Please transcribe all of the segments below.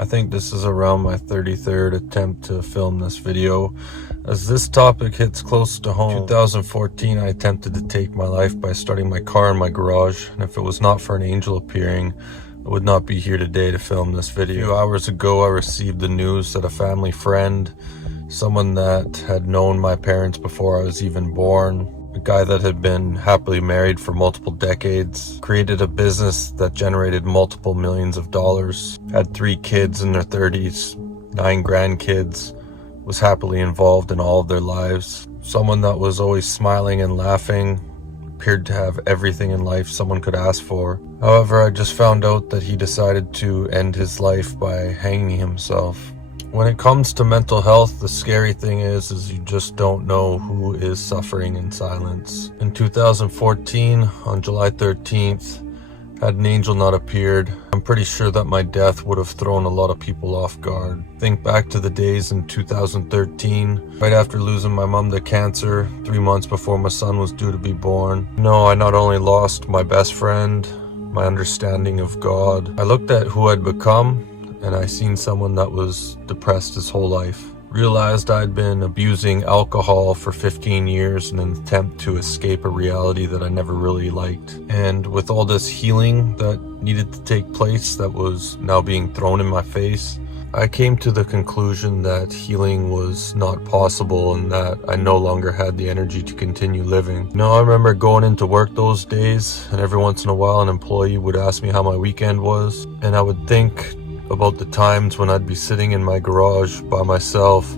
I think this is around my 33rd attempt to film this video. As this topic hits close to home, in 2014 I attempted to take my life by starting my car in my garage, and if it was not for an angel appearing, I would not be here today to film this video. A few hours ago I received the news that a family friend, someone that had known my parents before I was even born, a guy that had been happily married for multiple decades, created a business that generated multiple millions of dollars, had 3 kids in their 30s, 9 grandkids, was happily involved in all of their lives. Someone that was always smiling and laughing, appeared to have everything in life someone could ask for. However, I just found out that he decided to end his life by hanging himself. When it comes to mental health, the scary thing is you just don't know who is suffering in silence. In 2014, on July 13th, had an angel not appeared, I'm pretty sure that my death would have thrown a lot of people off guard. Think back to the days in 2013, right after losing my mom to cancer, 3 months before my son was due to be born. No, I not only lost my best friend, my understanding of God, I looked at who I'd become, and I seen someone that was depressed his whole life. Realized I'd been abusing alcohol for 15 years in an attempt to escape a reality that I never really liked. And with all this healing that needed to take place that was now being thrown in my face, I came to the conclusion that healing was not possible and that I no longer had the energy to continue living. I remember going into work those days, and every once in a while an employee would ask me how my weekend was, and I would think about the times when I'd be sitting in my garage by myself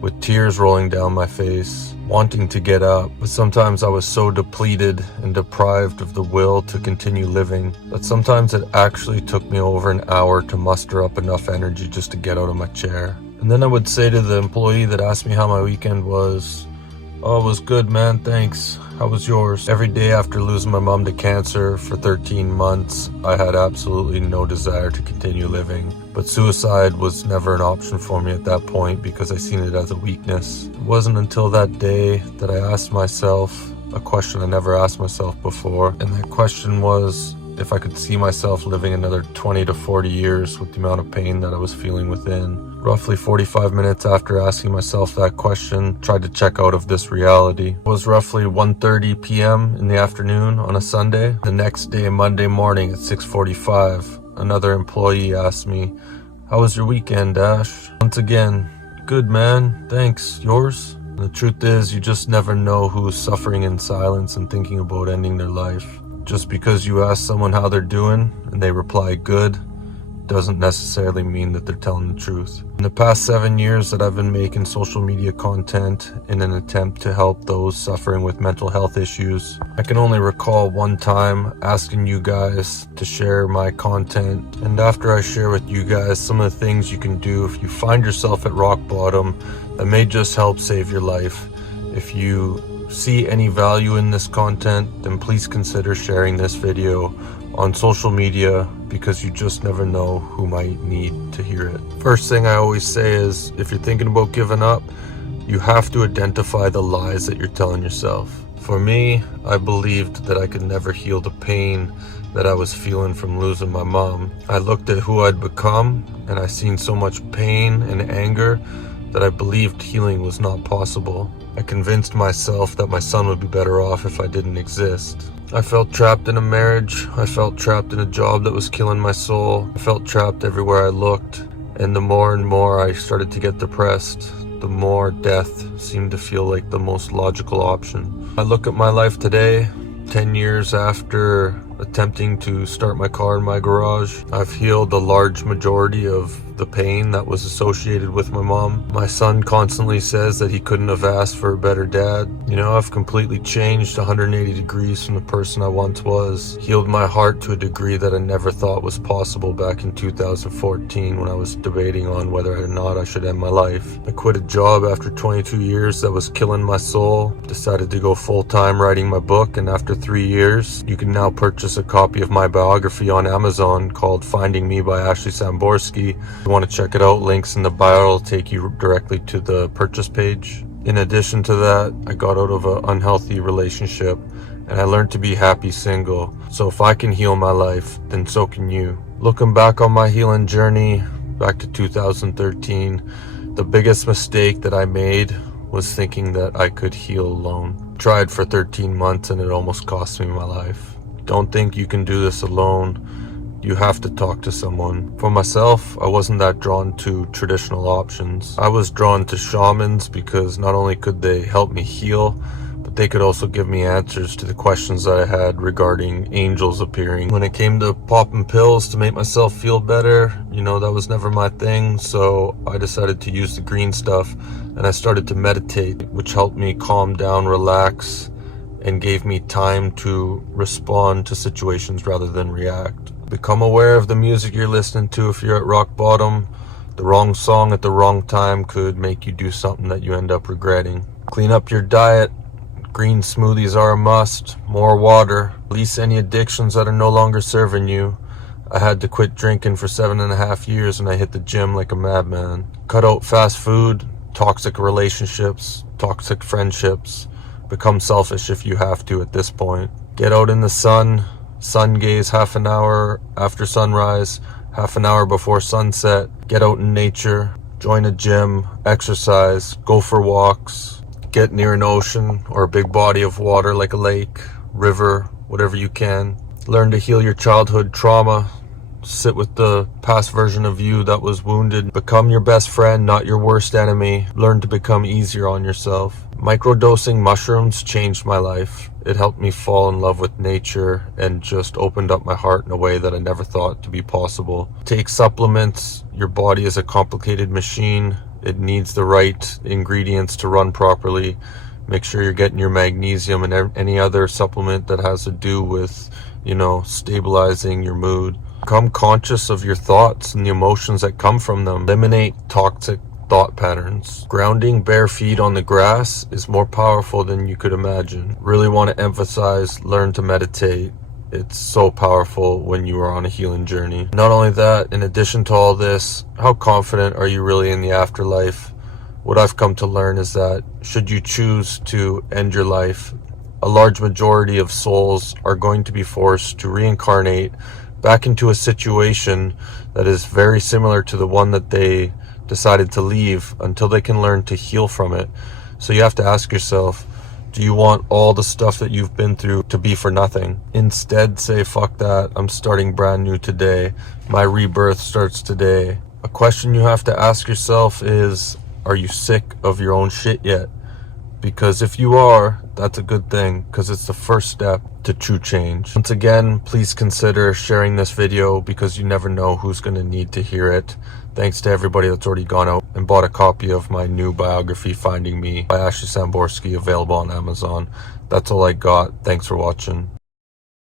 with tears rolling down my face, wanting to get up, but sometimes I was so depleted and deprived of the will to continue living that sometimes it actually took me over an hour to muster up enough energy just to get out of my chair. And then I would say to the employee that asked me how my weekend was, "Oh, it was good, man, thanks. How was yours?" Every day after losing my mom to cancer for 13 months, I had absolutely no desire to continue living. But suicide was never an option for me at that point because I seen it as a weakness. It wasn't until that day that I asked myself a question I never asked myself before. And that question was if I could see myself living another 20 to 40 years with the amount of pain that I was feeling within. Roughly 45 minutes after asking myself that question, tried to check out of this reality. It was roughly 1:30 p.m. in the afternoon on a Sunday. The next day, Monday morning at 6:45, another employee asked me, "How was your weekend, Dash?" Once again, "Good, man, thanks. Yours?" And the truth is, you just never know who's suffering in silence and thinking about ending their life. Just because you ask someone how they're doing and they reply good, doesn't necessarily mean that they're telling the truth. In the past 7 years that I've been making social media content in an attempt to help those suffering with mental health issues, I can only recall one time asking you guys to share my content. And after I share with you guys some of the things you can do if you find yourself at rock bottom that may just help save your life. If you see any value in this content, then please consider sharing this video on social media because you just never know who might need to hear it. First thing I always say is if you're thinking about giving up, you have to identify the lies that you're telling yourself. For me, I believed that I could never heal the pain that I was feeling from losing my mom. I looked at who I'd become and I seen so much pain and anger that I believed healing was not possible. I convinced myself that my son would be better off if I didn't exist. I felt trapped in a marriage. I felt trapped in a job that was killing my soul. I felt trapped everywhere I looked. And the more and more I started to get depressed, the more death seemed to feel like the most logical option. I look at my life today, 10 years after attempting to start my car in my garage. I've healed a large majority of the pain that was associated with my mom. My son constantly says that he couldn't have asked for a better dad. I've completely changed 180 degrees from the person I once was. Healed my heart to a degree that I never thought was possible back in 2014 when I was debating on whether or not I should end my life. I quit a job after 22 years that was killing my soul. Decided to go full-time writing my book, and after 3 years, you can now purchase a copy of my biography on Amazon called Finding Me by Ashley Samborski. If you want to check it out, links in the bio will take you directly to the purchase page. In addition to that, I got out of an unhealthy relationship and I learned to be happy single. So if I can heal my life, then so can you. Looking back on my healing journey, back to 2013. The biggest mistake that I made was thinking that I could heal alone. Tried for 13 months and it almost cost me my life. Don't think you can do this alone. You have to talk to someone. For myself, I wasn't that drawn to traditional options. I was drawn to shamans because not only could they help me heal, but they could also give me answers to the questions that I had regarding angels appearing. When it came to popping pills to make myself feel better, that was never my thing, so I decided to use the green stuff and I started to meditate, which helped me calm down, relax, and gave me time to respond to situations rather than react. Become aware of the music you're listening to if you're at rock bottom. The wrong song at the wrong time could make you do something that you end up regretting. Clean up your diet. Green smoothies are a must. More water. Release any addictions that are no longer serving you. I had to quit drinking for 7.5 years and I hit the gym like a madman. Cut out fast food, toxic relationships, toxic friendships. Become selfish if you have to at this point. Get out in the sun. Sun gaze half an hour after sunrise, half an hour before sunset. Get out in nature, join a gym, exercise, go for walks, get near an ocean or a big body of water like a lake, river, whatever you can. Learn to heal your childhood trauma. Sit with the past version of you that was wounded. Become your best friend, not your worst enemy. Learn to become easier on yourself. Microdosing mushrooms changed my life. It helped me fall in love with nature and just opened up my heart in a way that I never thought to be possible. Take supplements. Your body is a complicated machine. It needs the right ingredients to run properly. Make sure you're getting your magnesium and any other supplement that has to do with, stabilizing your mood. Become conscious of your thoughts and the emotions that come from them. Eliminate toxic thought patterns. Grounding bare feet on the grass is more powerful than you could imagine. Really want to emphasize, learn to meditate. It's so powerful when you are on a healing journey. Not only that, in addition to all this, how confident are you really in the afterlife? What I've come to learn is that should you choose to end your life, a large majority of souls are going to be forced to reincarnate back into a situation that is very similar to the one that they decided to leave until they can learn to heal from it. So you have to ask yourself, do you want all the stuff that you've been through to be for nothing? Instead, say, fuck that, I'm starting brand new today. My rebirth starts today. A question you have to ask yourself is, are you sick of your own shit yet? Because if you are, that's a good thing, because it's the first step to true change. Once again, please consider sharing this video because you never know who's going to need to hear it. Thanks to everybody that's already gone out and bought a copy of my new biography, Finding Me, by Ashley Samborski, available on Amazon. That's all I got. Thanks for watching.